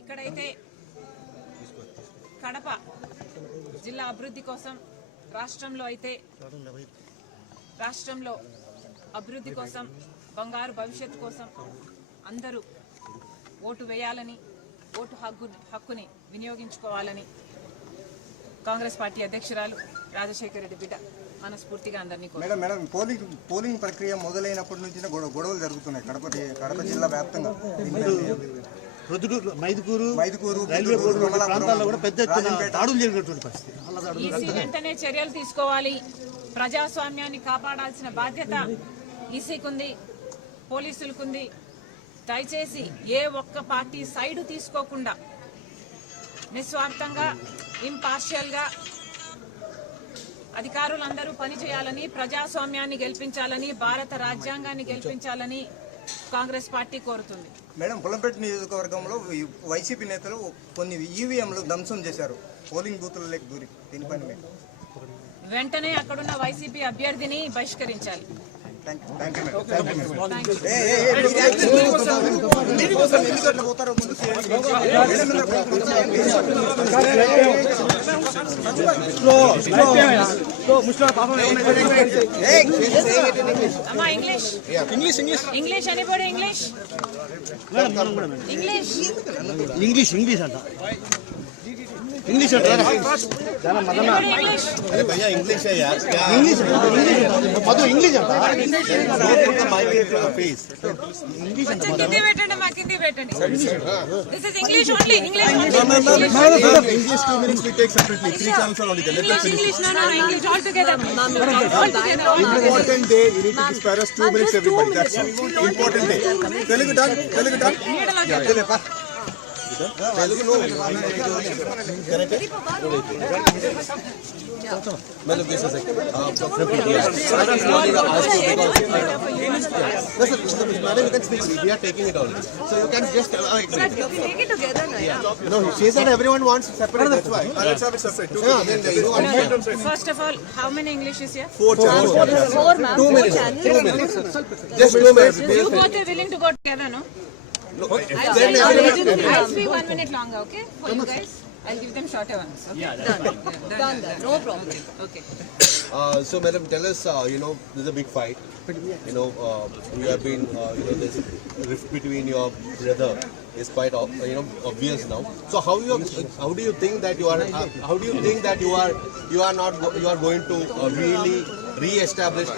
ఇక్కడైతే కడప జిల్లా అభివృద్ధి కోసం రాష్ట్రంలో అభివృద్ధి కోసం బంగారు భవిష్యత్తు కోసం అందరూ ఓటు వేయాలని ఓటు హక్కుని వినియోగించుకోవాలని కాంగ్రెస్ పార్టీ అధ్యక్షురాలు రాజశేఖర రెడ్డి బిడ్డ మనస్ఫూర్తిగా అందరినీ కోరుతున్నాను. మేడం పోలింగ్ ప్రక్రియ మొదలైనప్పటి నుంచి గొడవలు జరుగుతున్నాయి కడప జిల్లా వ్యాప్తంగా. మైదుకూరు ప్రాంతాల్లో కూడా పెద్ద దాడులు జరిగినటువంటి పరిస్థితి. ఈసీ వెంటనే చర్యలు తీసుకోవాలి. ప్రజాస్వామ్యాన్ని కాపాడాల్సిన బాధ్యత ఈసీకుంది, పోలీసులకుంది. దయచేసి ఏ ఒక్క పార్టీ సైడు తీసుకోకుండా నిస్వార్థంగా ఇంపార్షియల్ గా అధికారులందరూ పనిచేయాలని, ప్రజాస్వామ్యాన్ని గెలిపించాలని, భారత రాజ్యాంగాన్ని గెలిపించాలని కాంగ్రెస్ పార్టీ కోరుతుంది. మేడం, పొలంపేట నియోజకవర్గంలో వైసీపీ నేతలు కొన్ని ఈవీఎంలు ధ్వంసం చేశారు, పోలింగ్ బూతులలోకి దూరి. దీనిపైన వెంటనే అక్కడున్న వైసీపీ అభ్యర్థిని బహిష్కరించాలి. ఇంగ్లీష్ ఎనీబడీ ఇంగ్లీష్ అంట इंग्लिश अरे भैया इंग्लिश है यार, मधु इंग्लिश हिंदी పెట్టండి. This is English only. English 2 minutes we take separately. 3 channels are only there. Let's finish. No, English all together. Important day, you need to spare us 2 minutes everybody. That's important day. Telugu done. Telugu no. मतलब this is madam, you can speak. We are taking it all. So you can just take it together. No, she said everyone wants separate. That's why. Let's have it separate. First of all, how many English is here? 4 channels. 4 ma'am. 2 minutes. 2 minutes. Just 2 minutes. You both are willing to go together, no? No, I'll speak 1 minute longer, okay? For you guys, I'll give them shorter ones. Okay? Yeah, done. No problem. Okay. So, madam, tell us. There's a big fight. You have been. This rift between your brother is quite, obvious now. So, how do you think that you are? How do you think that you are not? You are going to really re-establish